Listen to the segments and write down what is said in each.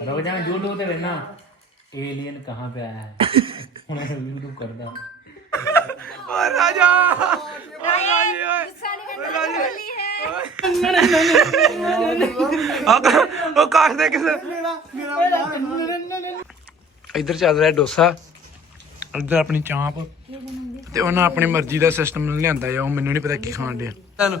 रुक जा यूट्यूब पे देखना एलियन कहाँ पे आया है ਹੁਣ यूट्यूब करदा ਓ ਰਾਜਾ ਓ ਰਾਜੀ ਓਏ ਉਹ ਕਾਸ਼ ਦੇ ਕਿਸ ਇੱਧਰ ਚੱਲ ਰਿਹਾ ਡੋਸਾ ਇੱਧਰ ਆਪਣੀ ਚਾਂਪ ਤੇ ਉਹਨਾਂ ਆਪਣੀ ਮਰਜ਼ੀ ਦਾ ਸਿਸਟਮ ਲਿਆਂਦਾ ਆ ਉਹ ਮੈਨੂੰ ਨਹੀਂ ਪਤਾ ਕੀ ਖਾਣ ਡਿਆ ਤੁਹਾਨੂੰ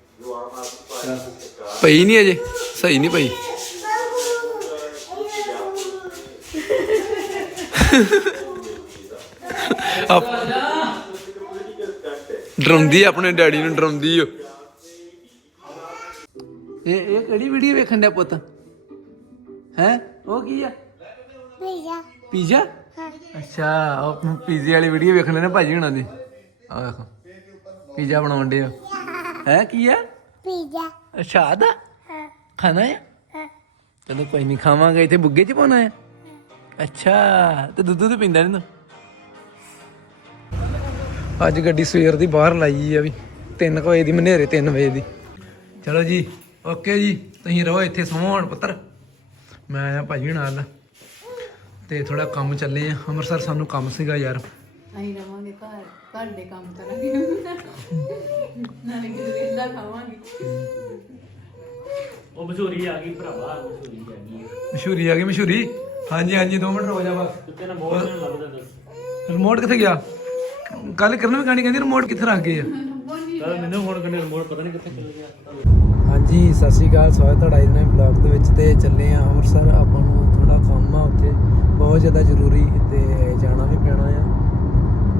ਪਈ ਨਹੀਂ ਅਜੇ? ਸਹੀ ਨਹੀਂ ਪਈ। ਆਪ- ਡਰਾਉਂਦੀ ਆ ਆਪਣੇ ਡੈਡੀ ਨੂੰ ਡਰਾਉਂਦੀ ਓ ਇਹ ਇਹ ਕਿਹੜੀ ਵੀਡੀਓ ਵੇਖਣ ਦਾ ਪੁੱਤ? ਹੈ? ਉਹ ਕੀ ਆ? ਭਈਆ ਪੀਜ਼ਾ? ਅੱਛਾ ਉਹ ਪੀਜ਼ੇ ਵਾਲੀ ਵੀਡੀਓ ਵੇਖ ਲੈਣੇ ਭਾਜੀ ਹੁਣਾਂ ਦੀ। ਆ ਵੇਖੋ। ਪੀਜ਼ਾ ਬਣਾਉਣ ਦੇ ਹੈ ਕੀ ਆ ਪੀਜ਼ਾ। ਅੱਛਾ ਆਦਾ ਹਾਂ। ਖਾਣਾ ਹੈ? ਹਾਂ। ਚਲੋ ਕੋਈ ਨਹੀਂ ਖਾਵਾਂਗੇ। ਇੱਥੇ ਬੁੱਗੇ ਚ ਪਾਉਣਾ ਹੈ? ਅੱਛਾ ਤੇ ਦੁੱਧ ਤੇ ਪੀਂਦਾ ਨਹੀਂ ਤੂੰ ਅੱਜ ਗੱਡੀ ਸਵੇਰ ਦੀ ਬਾਹਰ ਲਾਈ ਆ ਵੀ 3 ਵਜੇ ਦੀ ਮਨੇਰੇ 3 ਵਜੇ ਦੀ। ਚਲੋ ਜੀ ਓਕੇ ਜੀ ਤੁਸੀਂ ਰਹੋ ਇੱਥੇ ਸੋਹਣ ਪੁੱਤਰ। ਮੈਂ ਆਇਆ ਭਾਜੀ ਨਾਲ ਤੇ ਥੋੜਾ ਕੰਮ ਚੱਲੇ ਆ। ਅੰਮ੍ਰਿਤਸਰ ਸਾਨੂੰ ਕੰਮ ਸੀਗਾ ਯਾਰ। ਅਸੀਂ ਰਵਾਂਗੇ ਘਰ ਘਰ ਦੇ ਕੰਮ ਕਰਾਂਗੇ ਨਾਲੇ ਕਿਤੇ ਵੇਲਾ ਖਾਵਾਂਗੇ ਉਹ ਮਸ਼ਹੂਰੀ ਆ ਗਈ ਭਰਾਵਾ ਮਸ਼ਹੂਰੀ ਆ ਗਈ। ਮਸ਼ਹੂਰੀ ਆ ਗਈ ਮਸ਼ਹੂਰੀ? ਹਾਂਜੀ ਹਾਂਜੀ 2 ਮਿੰਟ ਰੁਕ ਜਾ ਬਸ। ਕੁੱਤੇ ਨਾਲ ਬਹੁਤ ਨਹੀਂ ਲੱਗਦਾ ਦੱਸ। ਰਿਮੋਟ ਕਿੱਥੇ ਗਿਆ? ਕੱਲ ਕਰਨ ਵੀ ਕਹਾਣੀ ਕਹਿੰਦੀ ਰਿਮੋਟ ਕਿੱਥੇ ਰੱਖ ਗਏ ਆ? ਕੱਲ ਮੈਨੂੰ ਫੋਨ ਕਰਨੇ ਰਿਮੋਟ ਪਤਾ ਨਹੀਂ ਕਿੱਥੇ ਚਲ ਗਿਆ। ਹਾਂਜੀ ਸਤਿ ਸ਼੍ਰੀ ਅਕਾਲ ਸਵਾਗਤ ਤੁਹਾਡਾ ਇਹਨਾਂ ਦੇ ਬਲੌਗ ਦੇ ਵਿੱਚ ਤੇ ਚੱਲੇ ਆ ਅੰਮ੍ਰਿਤਸਰ ਆਪਾਂ ਨੂੰ ਥੋੜਾ ਕੰਮ ਆ ਉੱਥੇ। ਬਹੁਤ ਜ਼ਿਆਦਾ ਜ਼ਰੂਰੀ ਤੇ ਜਾਣਾ ਵੀ ਪੈਣਾ ਆ।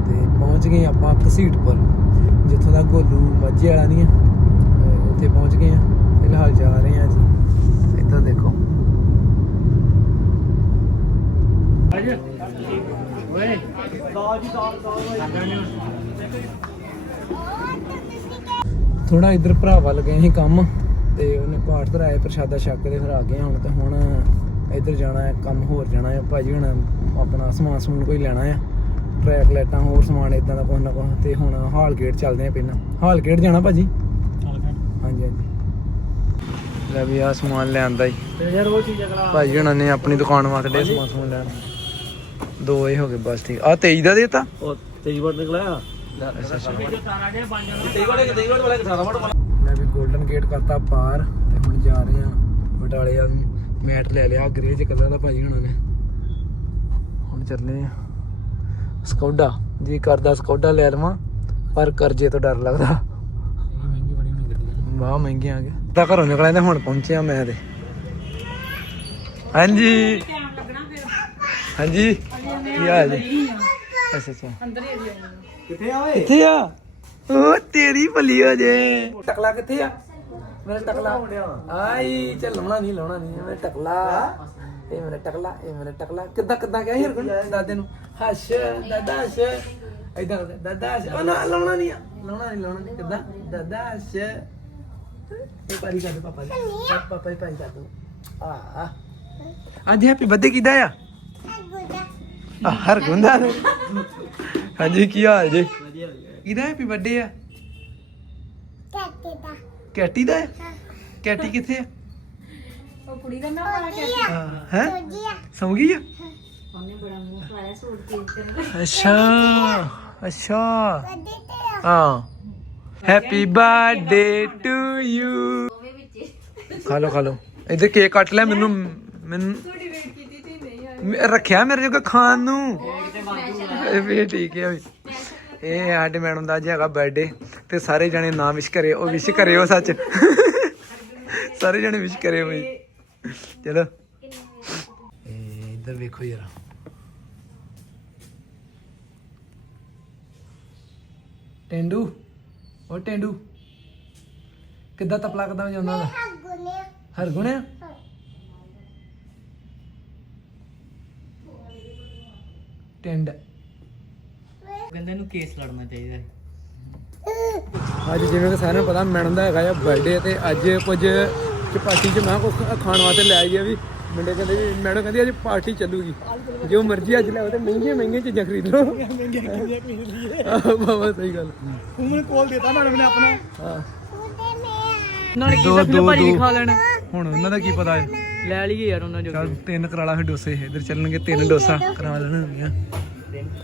ਤੇ ਪਹੁੰਚ ਗਏ ਆਪਾਂ ਘਸੀਟਪੁਰ ਜਿੱਥੋਂ ਦਾ ਗੋਲੂ ਮੱਝੇ ਵਾਲਾ ਨਹੀਂ ਆ। ਉੱਥੇ ਪਹੁੰਚ ਗਏ ਆ। ਫਿਲਹਾਲ ਜਾ ਰਹੇ ਆ ਜੀ ਇੱਧਰ ਦੇਖੋ। ਅੱਜ ਓਏ ਥੋੜਾ ਇੱਧਰ ਭਰਾ ਵੱਲ ਗਏ ਸੀ ਕੰਮ, ਤੇ ਉਹਨੇ ਪਾਠ ਧਰਾਏ ਪ੍ਰਸ਼ਾਦਾ ਛਕ ਕੇ ਫਿਰ ਆ ਗਏ ਹੁਣ। ਤੇ ਹੁਣ ਇੱਧਰ ਜਾਣਾ ਹੈ, ਕੰਮ ਹੋਰ ਜਾਣਾ ਹੈ। ਭਾਜੀ ਹੁਣ ਆਪਣਾ ਸਮਾਨ ਸਮੂਨ ਕੋਈ ਲੈਣਾ ਆ। ਟਰੈਕ ਲਾਈਟਾਂ ਹੋਰ ਸਮਾਨ ਇਦਾਂ ਦਾ ਕੁਛ ਨਾ ਕੁਛ ਤੇ ਹੁਣ ਹਾਲ ਗੇਟ ਚੱਲਦੇ ਆ ਪਹਿਲਾਂ। ਹਾਲ ਗੇਟ ਜਾਣਾ ਭਾਜੀ? ਹਾਂਜੀ ਹਾਂਜੀ। ਲੈ ਵੀ ਆ ਸਮਾਨ ਲਿਆਂਦਾ ਹੀ। ਤੇ ਯਾਰ ਉਹ ਚੀਜ਼ ਅਗਲਾ ਭਾਜੀ ਹੁਣਾਂ ਨੇ ਆਪਣੀ ਦੁਕਾਨ ਵਾਸਤੇ ਸਮਾਨ ਸਮੂਨ ਲੈਣ। ਦੋ ਇਹ ਹੋ ਗਏ ਬਸ ਠੀਕ। ਆ 23 ਦਾ ਦੇਤਾ? ਉਹ ਤੇਈ ਵਾਰ ਨਿਕਲਿਆ। ਮੈਂ ਵੀ 골ਡਨ ਗੇਟ ਕਰਤਾ ਪਾਰ ਤੇ ਹੁਣ ਜਾ ਰਹੇ ਆ ਬਟਾਲੇ ਆ ਮੈਟ ਲੈ ਲਿਆ ਗ੍ਰੇ ਚ ਕਲਰ ਦਾ ਭਾਜੀ ਹੁਣਾਂ ਨੇ। ਹੁਣ ਚੱਲੇ ਆ। ਸਕੌਡਾ ਜੀ ਕਰਦਾ ਸਕੌਡਾ ਲੈ ਲਵਾਂ ਪਰ ਕਰਜ਼ੇ ਤੋਂ ਡਰ ਲੱਗਦਾ। ਮਹਿੰਗੀ ਵਾਹ ਮਹਿੰਗੀਆਂ ਆ ਗਏ। ਤਾਂ ਘਰੋਂ ਨਿਕਲਿਆ ਤੇ ਹੁਣ ਪਹੁੰਚਿਆ ਮੈਂ ਤੇ। ਹਾਂਜੀ। ਹਾਂਜੀ। ਕੀ ਹਾਲ ਜੀ? ਅੱਛਾ ਅੱਛਾ। ਅੰਦਰ ਹੀ ਕਿੱਥੇ ਆ ਕਿੱਥੇ ਆ? ਉਹ ਤੇਰੀ ਭਲੀ ਹੋ ਜੇ। ਟਕਲਾ ਕਿੱਥੇ ਆ? ਮੇਰਾ ਟਕਲਾ। ਆਈ ਚੱਲ ਲਾਉਣਾ ਨਹੀਂ ਲਾਉਣਾ ਨਹੀਂ ਮੇਰਾ ਟਕਲਾ। ਇਹ ਮੇਰਾ ਟਕਲਾ ਇਹ ਮੇਰਾ ਟਕਲਾ। ਕਿੱਦਾਂ ਕਿੱਦਾਂ ਕਹਿ ਹਿਰਗੁਣ ਦਾਦੇ ਨੂੰ? ਹਸ਼, ਦਾਦਾ ਹਸ਼। ਇਦਾਂ ਦਾਦਾ ਹਸ਼। ਉਹ ਨਾ, ਲਾਉਣਾ ਨਹੀਂ ਲਾਉਣਾ ਨਹੀਂ ਲਾਉਣਾ ਨਹੀਂ। ਕਿੱਦਾਂ? ਦਾਦਾ ਹਸ਼। ਇਹ ਪਾਰੀ ਕਰ ਦੇ ਪਾਪਾ ਦੇ ਪਾਪਾ ਹੀ ਪਾਰੀ ਕਰ ਦੋ। ਆ ਅੱਜ ਹੈਪੀ ਬਰਥਡੇ ਕਿਦਾ ਆ? ਹਰ ਗੁੰਦਾ ਹਾਂਜੀ, ਕੀ ਹਾਲ ਜੀ? ਕਿਹਦਾ ਹੈਪੀ ਬਰਥਡੇ ਆ? ਕੱਟੇ ਦਾ। ਕੈਟੀ ਦਾ? ਕੈਟੀ ਕਿੱਥੇ ਆ? ਉਹ ਕੁੜੀ ਦਾ ਨਾਮ ਵਾਲਾ ਕਿ ਹੈ ਜੀਆ ਸੌਂ ਗਈ ਆ? ਉਹਨੇ ਬੜਾ ਮੂੰਹ ਫਲਾਇਆ ਸੂਟ ਚੇਂਜ ਕਰਨ ਅੱਛਾ ਅੱਛਾ। ਵੱਡੇ ਤੇ ਹਾਂ। ਹੈਪੀ ਬਰਥਡੇ ਟੂ ਯੂ ਵਿੱਚ। ਖਾ ਲਓ ਖਾ ਲਓ। ਇੱਧਰ ਕੇਕ ਕੱਟ ਲੈ ਮੈਨੂੰ ਮੈਨੂੰ ਥੋੜੀ ਵੇਟ ਕੀਤੀ ਤੀ ਨਹੀਂ ਆਈ। ਮੈਂ ਰੱਖਿਆ ਮੇਰੇ ਜੋਗਾ ਖਾਣ ਨੂੰ। ਇਹ ਵੀ ਠੀਕ ਹੈ ਵੀ। ਇਹ ਸਾਡੇ ਮੈਡਮ ਦਾ ਅੱਜ ਹੈਗਾ ਬਰਥਡੇ ਤੇ ਸਾਰੇ ਜਣੇ ਨਾ ਵਿਸ਼ ਕਰੇ ਉਹ ਵਿਸ਼ ਕਰਿਓ ਸੱਚ। ਸਾਰੇ ਜਣੇ ਵਿਸ਼ ਕਰਿਓ ਬਈ ਚਲੋ। ਇਹ ਇੱਧਰ ਵੇਖੋ ਯਾਰ ਟੈਂਡੂ ਉਹ ਟੈਂਡੂ। ਕਿੱਦਾਂ ਤਪਲਾ ਕਿੱਦਾਂ ਵਜਾਉਂਦਾ ਉਹਦਾ ਹੱਗੁਨੇ ਹਰਗੁਣਿਆ ਟਿੰਡ। ਕਹਿੰਦੇ ਨੂੰ ਕੇਸ ਲੜਨਾ ਚਾਹੀਦਾ ਹੈ। ਅੱਜ ਜਿਵੇਂ ਕਿ ਸਾਰਿਆਂ ਨੂੰ ਪਤਾ ਮੈਡਮ ਦਾ ਹੈਗਾ ਆ ਬਰਥਡੇ ਤੇ ਅੱਜ ਕੁਝ ਚਪਾਟੀ ਚ ਮੈਂ ਕੁਝ ਖਾਣ ਵਾਸਤੇ ਲੈ ਆਈ ਆ ਵੀ ਮੁੰਡੇ ਕਹਿੰਦੇ ਵੀ ਮੈਡਮ ਕਹਿੰਦੀ ਅੱਜ ਪਾਰਟੀ ਚੱਲੂਗੀ। ਜੋ ਮਰਜ਼ੀ ਅੱਜ ਲੈ ਆਓ ਤੇ ਮਹਿੰਗੀਆਂ ਮਹਿੰਗੀਆਂ ਚੀਜ਼ਾਂ ਖਰੀਦ। ਲਓ ਮਹਿੰਗੀਆਂ ਮਹਿੰਗੀਆਂ ਲਈਏ ਆਹ ਬਾਬਾ ਸਹੀ ਗੱਲ। ਮੈਨੂੰ ਕੋਲ ਦੇਤਾ ਮੈਡਮ ਨੇ ਆਪਣਾ। ਹਾਂ। ਨਾਲੇ ਕਿਸੇ ਦੋ- ਭਾਜੀ। ਖਾ ਲੈਣ। ਹੁਣ ਉਹਨਾਂ ਦਾ ਕੀ ਪਤਾ ਹੈ? ਲੈ ਲਈਏ ਯਾਰ ਉਹਨਾਂ ਜੋ ਚੱਲ ਤਿੰਨ ਕਰਾ ਲਾ ਫਿਰ ਡੋਸੇ ਇੱਧਰ ਚੱਲਣਗੇ ਤਿੰਨ ਡੋਸਾ। ਕਰਾ ਲੈਣਗੀਆਂ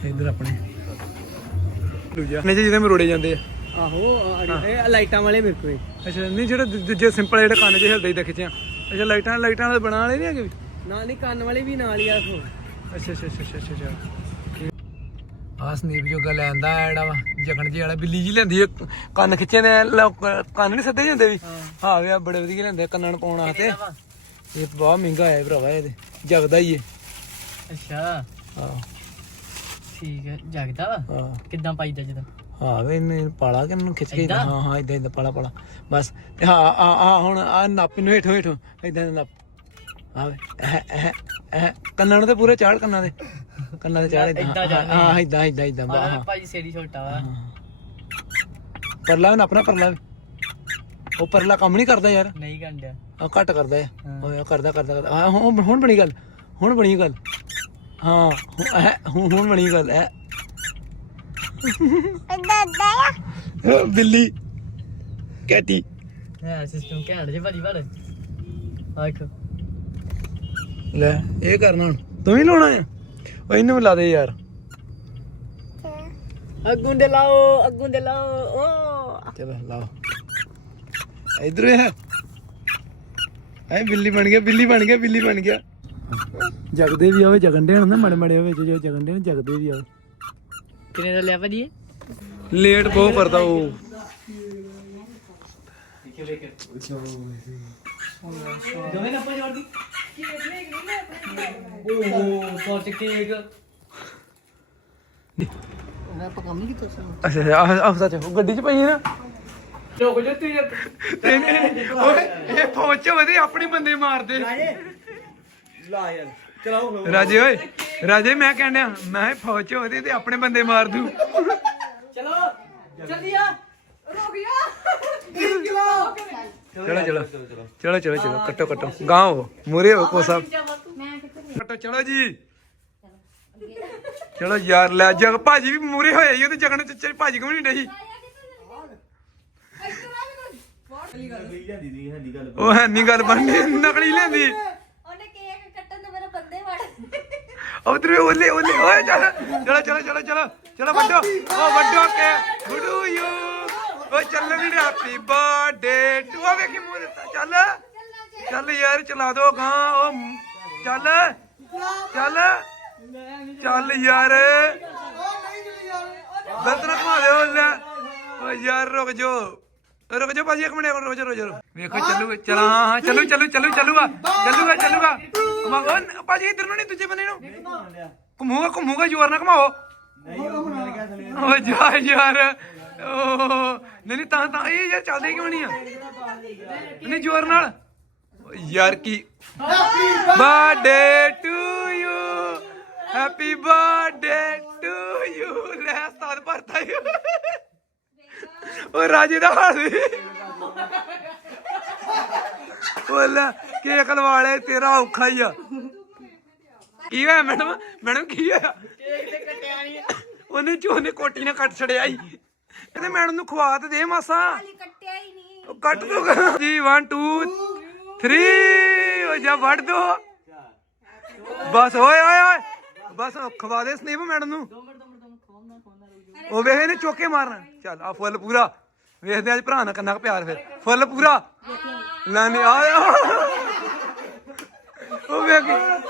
ਇੱਧਰ ਆਪਣੇ। ਦੂਜਾ। ਨੇ ਜਿਹਦੇ ਮਰੋੜੇ ਜਾਂਦੇ ਆ। ਆਹੋ ਇਹ ਲਾਈਟਾਂ ਵਾਲੇ ਮੇਰੇ ਕੋਲ। ਅੱਛਾ ਨਹੀਂ ਜਿਹੜੇ ਦੂ- ਦੂਜੇ ਸਿੰਪਲ ਜਿਹੜੇ ਕੰਨ 'ਚ ਹਿਲਦੇ ਹੀ ਖਿੱਚਿਆ ਅੱਛਾ ਲਾਈਟਾਂ ਲਾਈਟਾਂ ਵਾਲੇ ਬਣਾ ਵਾਲੇ ਨਹੀਂ ਹੈਗੇ ਵੀ? ਨਾਲ ਨਹੀਂ ਕੰਨ ਵਾਲੇ ਵੀ ਨਾਲ ਹੀ ਆਖੋ ਅੱਛਾ ਅੱਛਾ ਅੱਛਾ ਅੱਛਾ ਅੱਛਾ ਆ ਸਨੀਪ ਜੋਗਾ ਲੈਂਦਾ ਜਿਹੜਾ ਵਾ ਜਗਣ ਜੀ ਵਾਲਾ ਬਿੱਲੀ ਜੀ ਲੈਂਦੀ ਆ, ਕੰਨ ਖਿੱਚੇ ਨੇ ਲੋਕ- ਕੰਨ ਨਹੀਂ ਸੱਦੇ ਜਾਂਦੇ ਵੀ। ਹਾਂ। ਆ ਬੜੇ ਵਧੀਆ ਲੈਂਦੇ ਆ ਕੰਨਾਂ ਨੂੰ ਪਾਉਣ ਵਾਸਤੇ। ਇਹ ਬਹੁਤ ਮਹਿੰਗਾ ਆਇਆ ਭਰਾਵਾ ਇਹਦੇ ਜਗਦਾ ਹੀ ਹੈ ਅੱਛਾ। ਹਾਂ ਠੀਕ ਹੈ ਜਗਦਾ ਵਾ? ਹਾਂ। ਕਿੱਦਾਂ ਪਾਈਦਾ ਜਦੋਂ? ਹਾਂ ਵੇ ਇਹਨੇ ਪਾਲਾ ਕਿ ਇਹਨੂੰ ਖਿੱਚ ਕੇ ਏਦਾਂ? ਹਾਂ ਹਾਂ ਇਦਾਂ ਇਦਾਂ ਪਾਲਾ ਪਾਲਾ। ਬਸ ਤੇ ਹਾਂ ਆ ਆ ਹੁਣ ਆ ਨੱਪ ਨੂੰ ਹੇਠੋਂ ਹੇਠੋਂ ਇਦਾਂ ਨੱਪ। ਆ ਵੇ ਇਹ ਇਹ ਇਹ ਕੰਨਾਂ ਨੂੰ ਤੇ ਪੂਰੇ ਚਾੜ ਕੰਨਾਂ ਦੇ। ਕੰਨਾਂ ਦੇ ਚਾੜ ਏਦਾਂ। ਇਦਾਂ ਚਾੜਨੇ ਹਾਂ ਇਦਾਂ ਇਦਾਂ ਇਦਾਂ ਆਹ ਹਾਂ। ਭਾਜੀ ਸੇੜੀ ਛੋਟਾ ਵਾ। ਪਰਲਾ ਨੱਪਣਾ ਪਰਲਾ ਵੀ। ਉਹ ਪਰਲਾ ਕੰਮ ਨਹੀਂ ਕਰਦਾ ਯਾਰ। ਨਹੀਂ ਗੰਡਿਆ ਆ ਘੱਟ ਕਰਦਾ ਹੈ। ਹਾਂ। ਓਏ ਕਰਦਾ ਕਰਦਾ ਕਰਦਾ। ਹਾਂ ਹੁਣ ਹੁਣ ਬਣੀ ਗੱਲ। ਹੁਣ ਬਣੀ ਗੱਲ। ਹਾਂ ਹੁਣ ਬਣੀ ਗੱਲ ਹੈ ਆ ਬਿੱਲੀ। ਕੈਟੀ। ਹੈ ਸਿਸਟਮ ਘੈਂਟ ਜੇ ਭਾਜੀ ਵਾਲੇ ਆਖ ਲੈ ਇਹ ਕਰਨਾ ਹੁਣ। ਤੂੰ ਵੀ ਲਾਉਣਾ ਆ? ਓ ਇਹਨੂੰ ਵੀ ਲਾ ਦੇ ਯਾਰ। ਅੱਗੋਂ ਦੇ ਲਾਓ ਅੱਗੋਂ ਦੇ ਲਾਓ। ਓ। ਚਲੋ ਲਾਓ। ਇਧਰ ਹੈ ਐ ਬਿੱਲੀ ਬਣ ਗਿਆ ਬਿੱਲੀ ਬਣ ਗਿਆ ਬਿੱਲੀ ਬਣ ਗਿਆ। ਜਗਦੇ ਵੀ ਆਵੇ ਜਗੰਡੇ ਹੁਣ ਨਾ ਮੜੇ ਮੜੇ ਵਿੱਚ ਜੋ ਜਗੰਡੇ ਨੇ ਜਗਦੇ ਵੀ ਆਵੇ। ਕਿੰਨੇ ਦਾ ਲਿਆ ਭਾਜੀ? ਲੇਟ ਬਹੁਤ ਕਰਦਾ ਉਹ। ਦੋਵੇਂ ਕੱਪਾਂ ਜੋੜ ਦੀ। ਓਹ ਪੋਟ ਕੇਕ ਆਪਾਂ ਕੰਮ ਨਹੀਂ ਕੀਤਾ ਸਰ ਅੱਛਾ ਆਹ ਆਹ ਸੱਚ ਉਹ ਗੱਡੀ 'ਚ ਪਈ ਹੈ ਨਾ? ਰੁਕ ਜਾ ਤੂੰ ਓਏ ਇਹ ਫੌਜ 'ਚ ਵਧੇ ਆਪਣੇ ਬੰਦੇ ਮਾਰਦੇ। ਲਾ ਯਾਰ। ਚਲਾਓ ਰਾਜੇ ਓਏ ਰਾਜੇ ਮੈਂ ਕਹਿੰਦਾ ਮੈਂ ਫੌਜ 'ਚ ਵਧੇ ਤੇ ਆਪਣੇ ਬੰਦੇ ਮਾਰ ਦੂ। ਚਲੋ ਜਲਦੀ ਆ। ਰੁਕ ਜਾ ਚਲੋ ਚਲੋ ਚਲੋ ਚਲੋ ਚਲੋ ਕੱਟੋ ਕੱਟੋ। ਗਾਂ ਹੋ ਮੂਰੇ ਹੋ ਕੋ ਸਾਹਿਬ ਕੱਟੋ ਚਲੋ ਜੀ। ਚਲੋ ਯਾਰ ਲੈ ਜਗ ਭਾਜੀ ਵੀ ਮੂਰੇ ਹੋਏ ਹੀ ਉਹ ਤੇ ਜਗਣ ਚ ਭਾਜੀ ਕਿਉਂ ਨਹੀਂ ਡਈ। ਉਹ ਹੈ ਨਹੀਂ ਗੱਲ ਬਣਨੀ ਨਕਲੀ ਲੈਂਦੀ ਉਹਨੇ ਕੇਕ ਕੱਟਣ ਤੋਂ ਮੇਰੇ ਬੰਦੇ ਉਧਰ ਓਲੇ ਓਲੇ ਓਏ ਚੱਲ ਚਲੋ ਚਲੋ ਚਲੋ ਚਲੋ ਚਲੋ ਵੱਡੋ। ਓ ਵੱਡੋ ਕੇ ਗੁੱਡੂ ਯੂ। ਓ ਚੱਲ ਵੀ ਹੈਪੀ ਬਰਥਡੇ ਟੂ ਆ। ਵੇਖੀ ਮੂੰਹ ਦਿੱਤਾ। ਚੱਲ ਚੱਲ ਯਾਰ ਚਲਾ ਦੋ ਗਾਂ। ਓ ਚੱਲ ਚੱਲ ਚੱਲ ਯਾਰ। ਗਲਤ ਨਾ ਘੁਮਾ ਦਿਓ ਲੈ। ਓ ਯਾਰ ਰੁਕ ਜੋ ਰੁਕ ਜਾ ਭਾਜੀ ਇੱਕ ਮਿੰਟ ਰੁਕ ਜਾ ਰੁਕ ਜਾ ਵੇਖੋ ਚੱਲੂ ਚਲ ਹਾਂ ਹਾਂ ਚੱਲੂ ਚੱਲੂ ਚੱਲੂ ਚੱਲੂਗਾ ਚੱਲੂਗਾ ਚੱਲੂਗਾ। ਓ ਭਾਜੀ ਇਧਰ ਨੂੰ ਨਹੀਂ ਦੂਜੇ ਬੰਨੇ ਨੂੰ। ਘੁੰਮੂਗਾ ਘੁੰਮੂਗਾ ਜ਼ੋਰ ਨਾ ਘੁਮਾਓ। ਓ ਜਾ ਯਾਰ ਓ ਨਹੀਂ ਨਹੀਂ ਤਾਂ ਤਾਂ ਇਹ ਯਾਰ ਚੱਲਦੇ ਕਿਉਂ ਨਹੀਂ ਆ? ਨਹੀਂ ਜ਼ੋਰ ਨਾਲ। ਯਾਰ ਕੀ? Birthday to you happy birthday to you ਲੈ ਸਾਦ ਭਰਤਾ ਯੂ ਓ ਰਾਜੇ ਦਾ ਹਾਲ ਵੇ ਓ ਲੈ ਕੇਕ ਲਵਾ ਲੈ ਤੇਰਾ ਔਖਾ ਹੀ ਆ। ਕੀ ਹੋਇਆ ਮੈਡਮ? ਮੈਡਮ ਕੀ ਹੋਇਆ? ਕੇਕ ਤੇ ਕੱਟਿਆ ਨਹੀਂ ਉਹਨੇ ਝੋਨੇ ਕੋਟੀ ਨਾਲ ਕੱਟ ਛੜਿਆ ਹੀ ਕਹਿੰਦੇ ਮੈਡਮ ਨੂੰ ਖਵਾ ਤੇ ਦੇ ਮਾਸਾ। ਕੱਟਿਆ ਹੀ ਨਹੀਂ ਕੱਟ ਦੋ ਜੀ 1 2 3 ਉਹ ਜਾ ਵੱਢ ਦੋ। ਬਸ ਓਏ ਓਏ ਓਏ। ਬਸ ਖਵਾ ਦੇ ਸਨੀਪ ਮੈਡਮ ਨੂੰ। ਉਹ ਵੇਖ ਇਹਨੇ ਚੋਕੇ ਮਾਰਨਾ। ਚੱਲ ਆ ਫੁੱਲ ਪੂਰਾ। ਵੇਖਦੇ ਅੱਜ ਭਰਾ ਨਾਲ ਕਿੰਨਾ ਕੁ ਪਿਆਰ ਫਿਰ। ਫੁੱਲ ਪੂਰਾ। ਲੈ ਨਹੀਂ ਆ। ਉਹ ਵੇਖ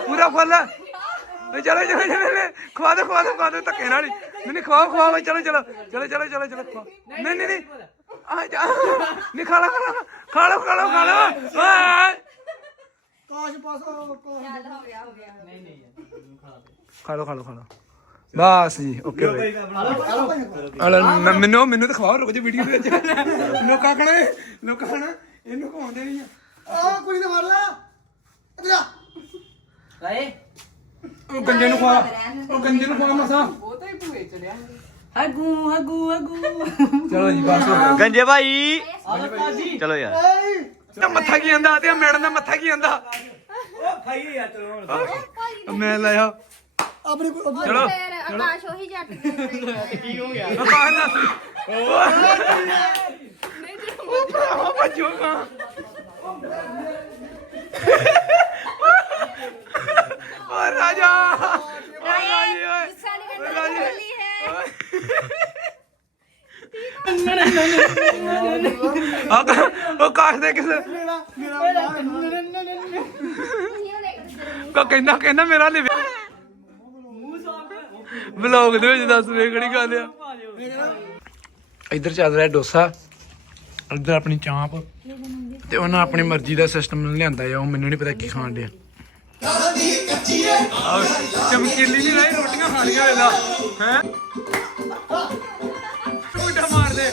ਪੂਰਾ ਫੁੱਲ। ਓਏ ਚਲੋ ਚਲੋ ਚਲੋ ਲੈ, ਖਵਾ ਦੋ ਖਵਾ ਦੋ ਖਵਾ ਦੋ ਧੱਕੇ ਨਾਲ ਹੀ। ਨਹੀਂ ਨਹੀਂ ਖਵਾਓ ਖਵਾਓ ਚਲੋ ਚਲੋ ਚਲੋ ਚਲੋ ਚਲੋ ਚਲੋ ਖਵਾਓ। ਨਹੀਂ ਨਹੀਂ ਨਹੀਂ ਆ ਜਾ। ਨਹੀਂ ਖਾ ਲਓ ਖਾ ਲਓ ਖਾ ਲਓ ਖਾ ਲਓ ਖਾ ਲਓ ਓਏ। ਖਾ ਲਓ ਖਾ ਲਓ ਖਾ ਲਓ। ਬਸ ਜੀ ਓਕੇ ਹੋਏ ਹਲੋ ਮੈਨੂੰ ਮੈਨੂੰ ਤਾਂ ਖਵਾਓ ਰੁਕ ਜਾ ਵੀਡੀਓ ਦੇ ਵਿੱਚ ਲੋਕਾਂ ਕਹਣਾ ਲੋਕਾਂ ਕਹਣਾ ਇਹਨੂੰ ਘੁੰਮਦੇ ਨਹੀਂ ਆ। ਆ ਕੁੜੀ ਨੇ ਮਾਰ ਲਾ। ਇੱਧਰ ਆ। ਰਾਏ ਉਹ ਗੰਜੇ ਨੂੰ ਖਵਾ। ਉਹ ਗੰਜੇ ਨੂੰ ਖਵਾ ਮਸਾ। ਹਗੂ ਹਗੂ ਹਗੂ। ਚਲੋ ਜੀ ਬਸ ਹੋ ਗੰਜੇ ਭਾਈ। ਚਲੋ ਯਾਰ। ਤਾਂ ਮੱਥਾ ਕੀ ਆਂਦਾ? ਤੇ ਮੈਡਮ ਦਾ ਮੱਥਾ ਕੀ ਆਂਦਾ? ਮੈਂ ਲਾਇਆ। ਆਪਣੀ ਚਲੋ। ਫਿਰ ਆਕਾਸ਼ ਉਹੀ ਜੱਟ ਦੇ ਆਕਾਸ਼ ਨਾ ਉਹ ਭਰਾਵਾ ਬੱਜੋ ਕਾ ਓ ਰਾਜਾ। ਓ ਰਾਜੀ ਓਏ। ਓ ਗੱਲ ਰਾਜੀ ਹੋਲੀ ਹੈ। ਆਕਾ ਉਹ ਕਾਸ਼ ਦੇ ਕਿਸੇ ਮੇਰਾ ਮੇਰਾ ਕੋ ਕਹਿੰਦਾ ਕਹਿੰਦਾ ਮੇਰਾ ਲਿਵ ਵਲੌਗ ਦੇ ਵਿੱਚ ਦੱਸ ਵੇ ਕਿਹੜੀ ਗੱਲ ਆ। ਇੱਧਰ ਚੱਲ ਰਿਹਾ ਡੋਸਾ। ਇੱਧਰ ਆਪਣੀ ਚਾਂਪ। ਤੇ ਉਹਨਾਂ ਆਪਣੀ ਮਰਜ਼ੀ ਦਾ ਸਿਸਟਮ ਲਿਆਂਦਾ ਆ ਉਹ ਮੈਨੂੰ ਨਹੀਂ ਪਤਾ ਕੀ ਖਾਣ ਡਿਆ। ਚਮਕੀਲੀ ਨਹੀਂ ਰਹੀ ਰੋਟੀਆਂ ਖਾਣੀਆਂ ਵੇਲਾ ਹੈ? ਝੂਟਾ ਮਾਰ ਦੇ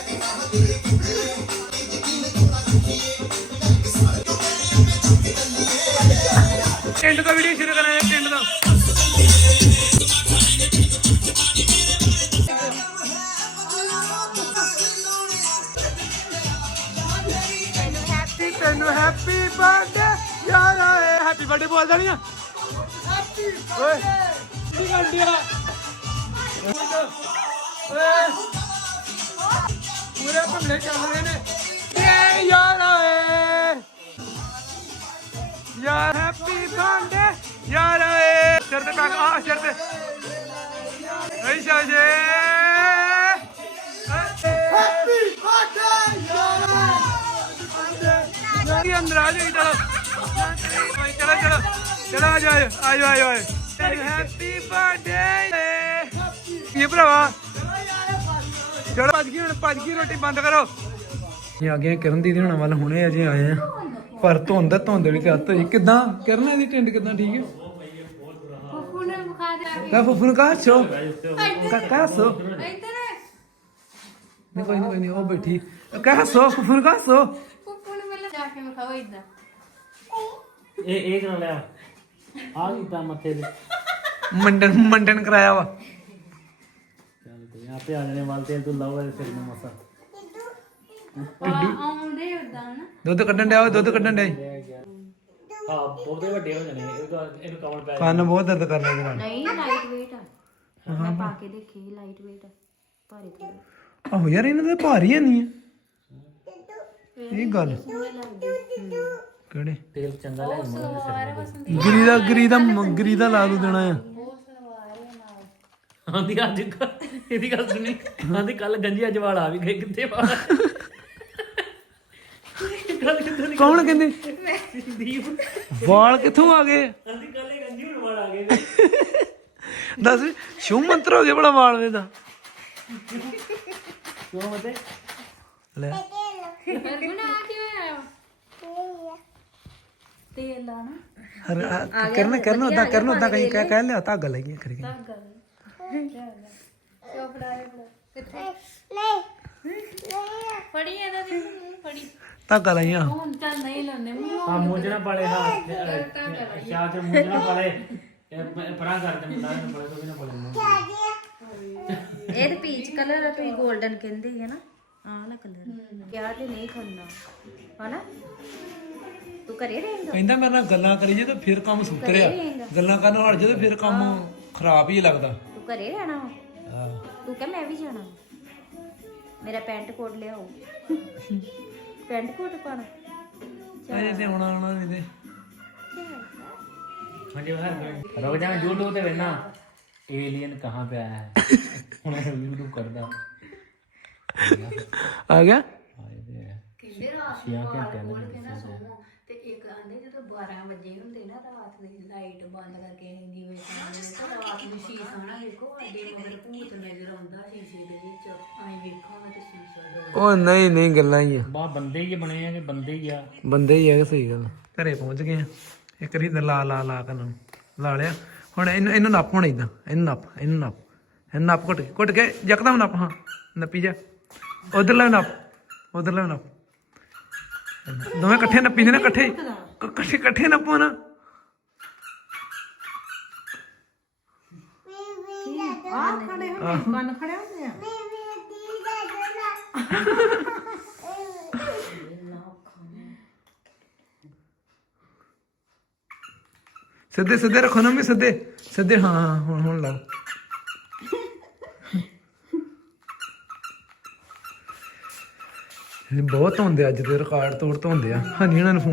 ਟਿੰਡ ਦਾ ਵੀਡੀਓ ਸ਼ੁਰੂ ਕਰਾਂਗੇ। ਹੈਪੀ ਬਰਥਡੇ ਬੋਲਦਾ ਨਹੀਂ ਆ ਹੈਪੀ ਓਏ ਕੀ ਕਰਦਿਆ ਓਏ ਪੂਰੇ ਭੰਗੜੇ ਚੱਲ ਰਹੇ ਨੇ ਏ ਯਾਰ ਓਏ ਯਾਰ ਹੈਪੀ ਬਰਥਡੇ ਯਾਰ ਓਏ ਸਿਰ ਤੇ ਪੈ ਆ ਸਿਰ ਤੇ ਏ ਸ਼ਾਜੇ ਹੈਪੀ ਬਰਥਡੇ ਯਾਰ ਇਹ ਅੰਦਰ ਆ ਜਾਈ ਚਲੋ ਚਲੋ ਚਲੋ ਚਲੋ ਆ ਜਾਓ ਆ ਜਾਓ ਆ ਜਾਓ ਹੈਪੀ ਬਰਥਡੇ ਇਹ ਭਰਾਵਾ? ਚਲੋ ਭੱਜ ਗਈ ਹੁਣ ਭੱਜ ਗਈ ਰੋਟੀ ਬੰਦ ਕਰੋ। ਇਹ ਆ ਗਏ ਕਿਰਨ ਦੀਦੀ ਹੁਣਾਂ ਵੱਲ ਹੁਣੇ ਅਜੇ ਆਏ ਆ ਪਰ ਧੁੰਦ ਧੁੰਦ ਵੀ ਤੇ ਹੱਥ ਹੋਈ। ਕਿਦਾਂ? ਕਿਰਨ ਇਹਦੀ ਟਿੰਡ ਕਿਦਾਂ ਠੀਕ ਹੈ? ਫੁੱਫੂ ਨੇ ਵਿਖਾ ਦੇ ਆ ਕਾ ਫੁੱਫੂ ਨੂੰ ਕਾ ਕਾ ਸੋ? ਇੱਧਰ। ਨਹੀਂ ਕੋਈ ਨਹੀਂ ਉਹ ਬੈਠੀ। ਕਹਾ ਸੋ? ਫੁੱਫੂ ਨੂੰ ਕਹਾ ਸੋ? ਫੁੱਫੂ ਨੂੰ ਪਹਿਲਾਂ ਜਾ ਕੇ ਇੱਧਰ। ਇਹ ਇਹ ਕਿਉਂ ਲਿਆ। ਆ ਕੀਤਾ ਮੱਥੇ ਤੇ ਮੰਡਨ ਮੰਡਨ ਕਰਾਇਆ ਵਾ। ਚੱਲ ਤੇ ਆਪੇ ਆ ਜਾਣੇ ਵਾਲ ਤੇਲ ਤੂੰ ਲਾਓ ਇਹਦੇ ਸਿਰ ਨੂੰ ਮਸਾ। ਆਉਂਦੇ ਉਦਾਂ ਨਾ। ਦੁੱਧ ਕੱਢਣ ਡਿਆ ਵਾ, ਦੁੱਧ ਕੱਢਣ ਡਿਆ ਈ। ਹਾਂ ਬਹੁਤੇ ਵੱਡੇ ਹੋ ਜਾਣੇ ਇਹਨੂੰ ਇਹਨੂੰ ਕਵਰ ਪੈ ਕੰਨ ਬਹੁਤ ਦਰਦ ਕਰ ਲੈਂਦੇ ਨਾਲ ਨਹੀਂ ਲਾਈਟ weight ਆ। ਮੈਂ ਪਾ ਕੇ ਦੇਖੀ ਲਾਈਟ weight ਆ। ਭਾਰੀ ਥੋੜੀ ਆਹੋ ਯਾਰ ਇਹਨਾਂ ਦੇ ਭਾਰੀ ਨਹੀਂ। ਆ ਇਹ ਗੱਲ। ਕਿਹੜੇ? ਤੇਲ ਚੰਗਾ ਲੈ ਮੋੜ ਗਰੀ ਦਾ ਗਰੀ ਦਾ ਗਰੀ ਦਾ ਲਾ ਦੂ ਦੇਣਾ ਆ। ਆਂਦੀ ਅੱਜ ਇਹਦੀ ਗੱਲ ਸੁਣੀ। ਆਂਦੀ ਕੱਲ ਗੰਜੀ ਅੱਜ ਵਾਲ ਆ ਵੀ ਗਏ ਕਿੱਥੇ ਨਿਕਲ ਕੌਣ ਕਹਿੰਦੇ? ਦੀਪ ਵਾਲ ਕਿੱਥੋਂ ਆ ਗਏ? ਆਂਦੀ ਕੱਲ ਹੀ ਗੰਜੀ ਹੁਣ ਵਾਲ ਆ ਗਏ ਦੱਸ ਸ਼ੂ ਮੰਤਰ ਹੋ ਗਿਆ ਬੜਾ ਵਾਲ ਵੇ ਦਾ। ਕਿਉਂ ਮਤੇ? ਲੈ। ਹਰਗੁਣ ਆ ਕੀ ਹੋਇਆ ਤੇਲ ਆ ਨਾ। ਹਰ- ਆ- ਕਰਨ ਕਰਨ ਉਦਾਂ ਕਰਨ ਉਦਾਂ ਕਹੀਂ ਕਹਿ ਕਹਿ ਲਿਆ ਧਾਗਾ ਲੱਗੀਆਂ ਕਰ ਗਈ ਫੜੀ ਇਹਦਾ ਦੇ ਮੂੰਹ ਫੜੀ। ਧਾਗਾ ਲਾਈਆਂ। ਹੁਣ ਚੱਲ ਨਹੀਂ ਲਾਉਂਦੇ ਮੂੰਹ ਆ ਮੋਜਣਾ ਪਾਲੇ ਹਾਂ ਸ਼ਾਹ ਤੇ ਮੋਜਣਾ ਪਾਲੇ ਪਰਾਂ ਕਰ ਦੇ ਮੁੰਡਾ ਨੂੰ ਪਾਲੇ ਤੋਂ ਵੀ ਨਾ ਪਾਲੇ ਮੂੰਹ। ਇਹ ਤੇ ਪੀਚ ਕਲਰ ਆ ਤੁਸੀਂ 골ਡਨ ਕਹਿੰਦੇ ਹੈ ਨਾ। ਆਹ ਵਾਲਾ ਕਲਰ ਕਿਆ ਤੇ ਨਹੀਂ ਖੰਨਾ ਹਨਾ? ਤੂੰ ਘਰੇ ਰਹੇਂਗਾ ਕਹਿੰਦਾ ਮੇਰੇ ਨਾਲ ਗੱਲਾਂ ਕਰੀ ਜੇ ਤਾਂ ਫਿਰ ਕੰਮ ਸੁਤਰਿਆ ਘਰੇ ਰਹੇਂਗਾ। ਗੱਲਾਂ ਕਰਨ ਹਟ ਜੇ ਤਾਂ ਫਿਰ ਕੰਮ ਖਰਾਬ ਹੀ ਲੱਗਦਾ। ਤੂੰ ਘਰੇ ਰਹਿਣਾ ਵਾ। ਆਹ। ਤੂੰ ਕਹਿ ਮੈਂ ਵੀ ਜਾਣਾ ਵਾ। ਮੇਰਾ ਪੈਂਟ ਕੋਟ ਲਿਆਓ। ਪੈਂਟ ਕੋਟ ਪਾਣਾ ਅਜੇ ਤੇ ਆਉਣਾ ਆਉਣਾ ਨਹੀਂ ਤੇ। ਹਾਂਜੀ ਬਾਹਰ ਰੋਜ਼ਾਂ YouTube ਤੇ ਵੇਖਣਾ। ਏਲੀਅਨ ਕਹਾਂ ਪੇ ਆਇਆ ਹੈ? ਹੁਣ YouTube ਕਰਦਾ। ਆ ਗਿਆ? ਆਏ ਤੇ ਹੈ। ਛੇ ਘੰਟਿਆਂ ਦਾ ਇੱਕ ਆਂਦੇ ਜਦੋਂ 12 ਵਜੇ ਹੁੰਦੇ ਨਾ ਰਾਤ ਦੀ ਲਾਈਟ ਬੰਦ ਕਰਕੇ ਅਸੀਂ ਦੀਵੇ ਸਾਹਮਣੇ ਤੇ ਰਾਤ ਨੂੰ ਸ਼ੀਸ਼ਾ ਨਾ ਵੇਖੋ ਅੱਡੇ ਮਗਰ ਭੂਤ ਨਜ਼ਰ ਆਉਂਦਾ ਸ਼ੀਸ਼ੇ ਦੇ ਵਿੱਚ। ਐਂ ਵੇਖੋ ਨਾ ਤੇ ਸ਼ੀਸ਼ਾ ਡੋਲ ਉਹ ਨਹੀਂ ਨਹੀਂ ਗੱਲਾਂ ਹੀ ਆ। ਬਾ ਬੰਦੇ ਹੀ ਬਣੇ ਆ ਕਿ ਬੰਦੇ ਹੀ ਆ? ਬੰਦੇ ਹੀ ਆ ਸਹੀ ਗੱਲ ਘਰੇ ਪਹੁੰਚ ਗਏ ਆ। ਇੱਕ ਰੀ ਲਾ ਲਾ ਲਾ ਕਰਨ ਲਾ ਲਿਆ। ਹੁਣ ਇਹਨੂੰ ਇਹਨੂੰ ਨੱਪ ਹੁਣ ਇਦਾਂ ਇਹਨੂੰ ਨੱਪ ਇਹਨੂੰ ਨੱਪ। ਇਹਨੂੰ ਨੱਪ ਘੁੱਟ ਕੇ। ਘੁੱਟ ਕੇ ਯਕਦਮ ਨੱਪ ਹਾਂ। ਨੱਪੀ ਜਾ। ਉਧਰ ਲੈ ਨੱਪ। ਉਧਰ ਲੈ ਨੱਪ। ਦੋਵੇਂ ਇਕੱਠੇ ਨੱਪੀ ਨਾ ਇਕੱਠੇ ਕ- ਇਕੱਠੇ ਇਕੱਠੇ ਨੱਪੋ ਨਾ ਕੰਨ ਖੜੇ ਹੁੰਦੇ ਆ ਸਿੱਧੇ ਸਿੱਧੇ ਰੱਖੋ ਨਾ ਵੀ ਸਿੱਧੇ ਸਿੱਧੇ। ਹਾਂ ਹਾਂ ਹੁਣ ਹੁਣ ਲਾਓ। ਬਹੁਤ ਹੁੰਦੇ ਅੱਜ ਦੇ ਰਿਕਾਰਡ ਤੋੜ ਤੋਂ ਹੁੰਦੇ ਆ। ਹਾਂਜੀ ਇਹਨਾਂ ਨੂੰ phone